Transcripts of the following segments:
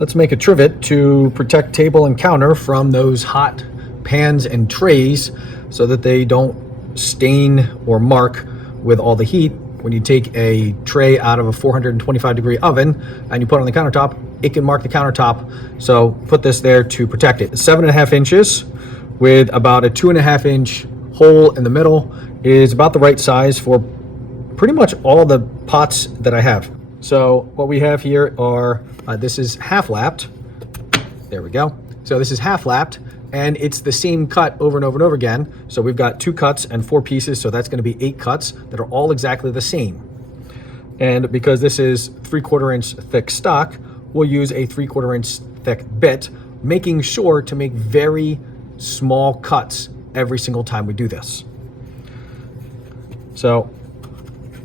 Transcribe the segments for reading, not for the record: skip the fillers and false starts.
Let's make a trivet to protect table and counter from those hot pans and trays so that they don't stain or mark with all the heat. When you take a tray out of a 425-degree oven and you put it on the countertop, it can mark the countertop. So put this there to protect it. 7.5 inches with about a 2.5-inch hole in the middle is about the right size for pretty much all the pots that I have. So what we have here are, this is half lapped. There we go. So this is half lapped and it's the same cut over and over and over again. So we've got 2 cuts and 4 pieces. So that's going to be 8 cuts that are all exactly the same. And because this is 3/4 inch thick stock, we'll use a 3/4 inch thick bit, making sure to make very small cuts every single time we do this. So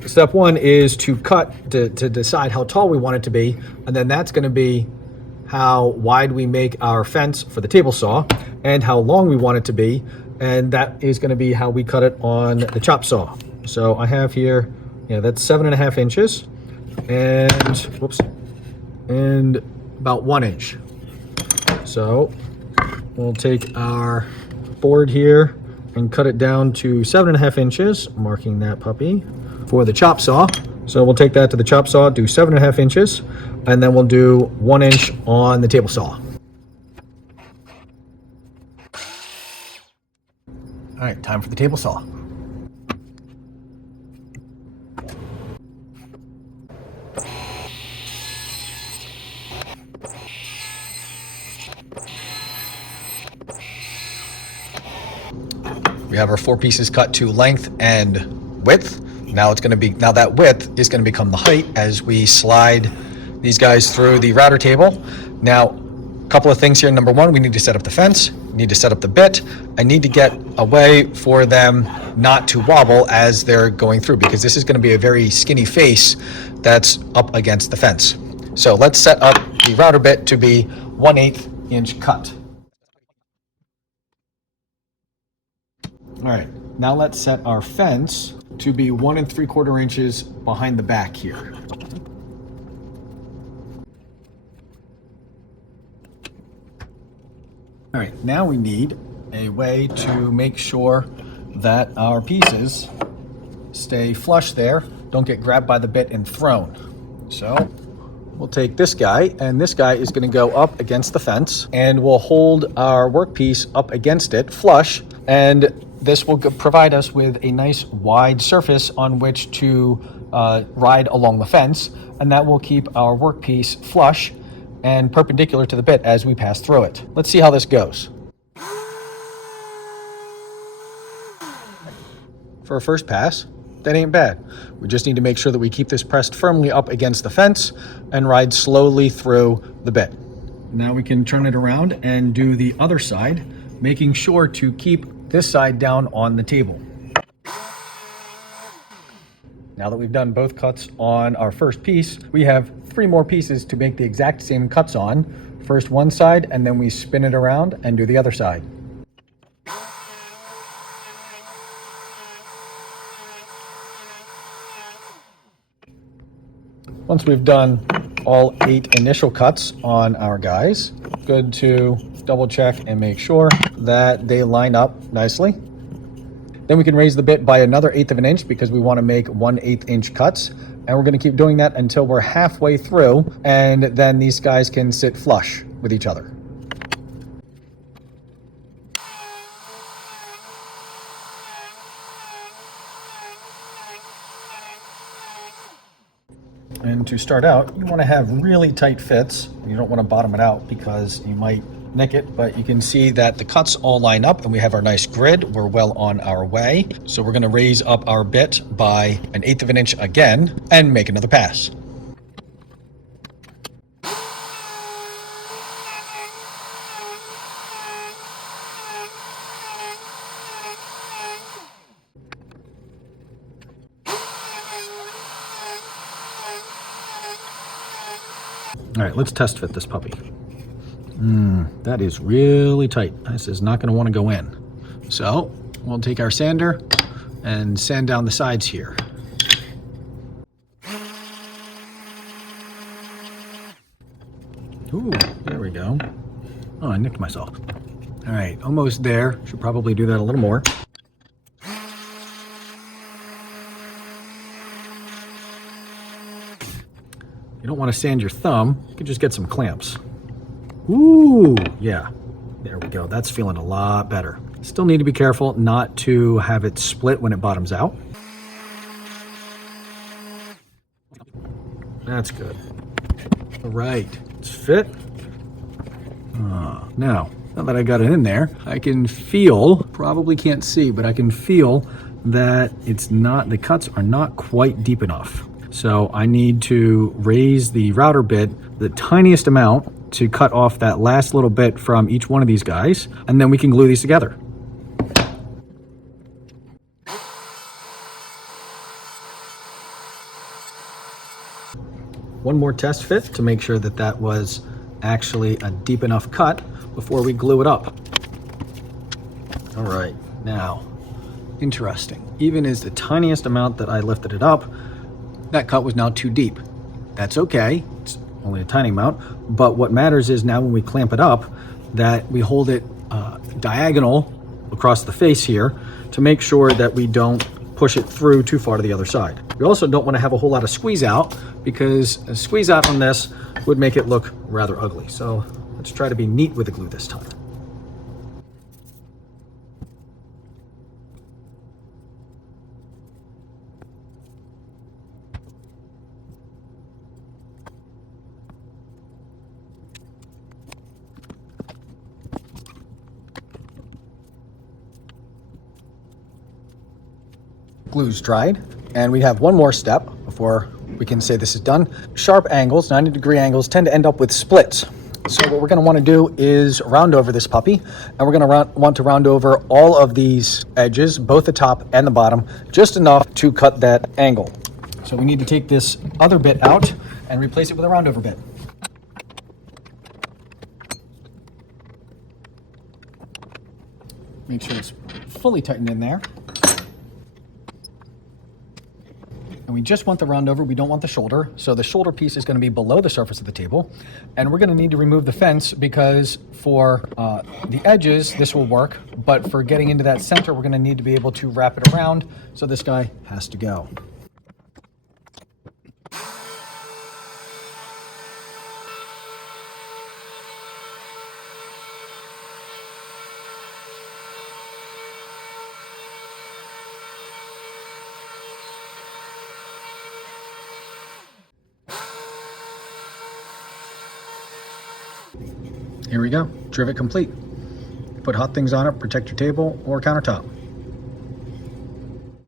step 1 is to cut to decide how tall we want it to be, and then that's going to be how wide we make our fence for the table saw and how long we want it to be, and that is going to be how we cut it on the chop saw. So I have here, that's 7.5 inches and about 1 inch. So we'll take our board here and cut it down to 7.5 inches, marking that puppy for the chop saw. So we'll take that to the chop saw, do 7.5 inches, and then we'll do 1 inch on the table saw. All right, time for the table saw. We have our 4 pieces cut to length and width. Now that width is going to become the height as we slide these guys through the router table. Now, a couple of things here. Number 1, we need to set up the fence. We need to set up the bit. I need to get a way for them not to wobble as they're going through, because this is going to be a very skinny face that's up against the fence. So let's set up the router bit to be 1/8 inch cut. All right, now let's set our fence to be 1 3/4 inches behind the back here. All right, now we need a way to make sure that our pieces stay flush there, don't get grabbed by the bit and thrown. So we'll take this guy, and this guy is going to go up against the fence, and we'll hold our workpiece up against it flush, and this will provide us with a nice wide surface on which to ride along the fence, and that will keep our workpiece flush and perpendicular to the bit as we pass through it. Let's see how this goes. For a first pass, that ain't bad. We just need to make sure that we keep this pressed firmly up against the fence and ride slowly through the bit. Now we can turn it around and do the other side, making sure to keep this side down on the table. Now that we've done both cuts on our first piece, we have 3 more pieces to make the exact same cuts on. First one side, and then we spin it around and do the other side. Once we've done all 8 initial cuts on our guys, good to double check and make sure that they line up nicely. Then we can raise the bit by another 1/8 of an inch because we want to make 1/8 inch cuts. And we're going to keep doing that until we're halfway through, and then these guys can sit flush with each other. And to start out, you want to have really tight fits. You don't want to bottom it out because you might nick it, but you can see that the cuts all line up and we have our nice grid. We're well on our way. So we're going to raise up our bit by 1/8 of an inch again and make another pass. All right, let's test fit this puppy. That is really tight. This is not going to want to go in. So we'll take our sander and sand down the sides here. Ooh, there we go. Oh, I nicked myself. All right, almost there. Should probably do that a little more. You don't want to sand your thumb. You can just get some clamps. Ooh, yeah. There we go. That's feeling a lot better. Still need to be careful not to have it split when it bottoms out. That's good. All right, it's fit. Now that I got it in there, I can feel, probably can't see, but I can feel that the cuts are not quite deep enough. So I need to raise the router bit the tiniest amount to cut off that last little bit from each one of these guys, and then we can glue these together. One more test fit to make sure that that was actually a deep enough cut before we glue it up. All right, now, interesting. Even as the tiniest amount that I lifted it up, that cut was now too deep. That's okay, it's only a tiny amount, but what matters is now when we clamp it up, that we hold it diagonal across the face here to make sure that we don't push it through too far to the other side. We also don't want to have a whole lot of squeeze out, because a squeeze out on this would make it look rather ugly. So let's try to be neat with the glue this time. Glue's dried, and we have one more step before we can say this is done. Sharp angles, 90-degree angles, tend to end up with splits. So what we're going to want to do is round over this puppy, and we're going to want to round over all of these edges, both the top and the bottom, just enough to cut that angle. So we need to take this other bit out and replace it with a round over bit. Make sure it's fully tightened in there. And we just want the round over, we don't want the shoulder. So the shoulder piece is going to be below the surface of the table. And we're going to need to remove the fence, because for the edges, this will work. But for getting into that center, we're going to need to be able to wrap it around. So this guy has to go. Here we go, trivet complete. Put hot things on it, protect your table or countertop.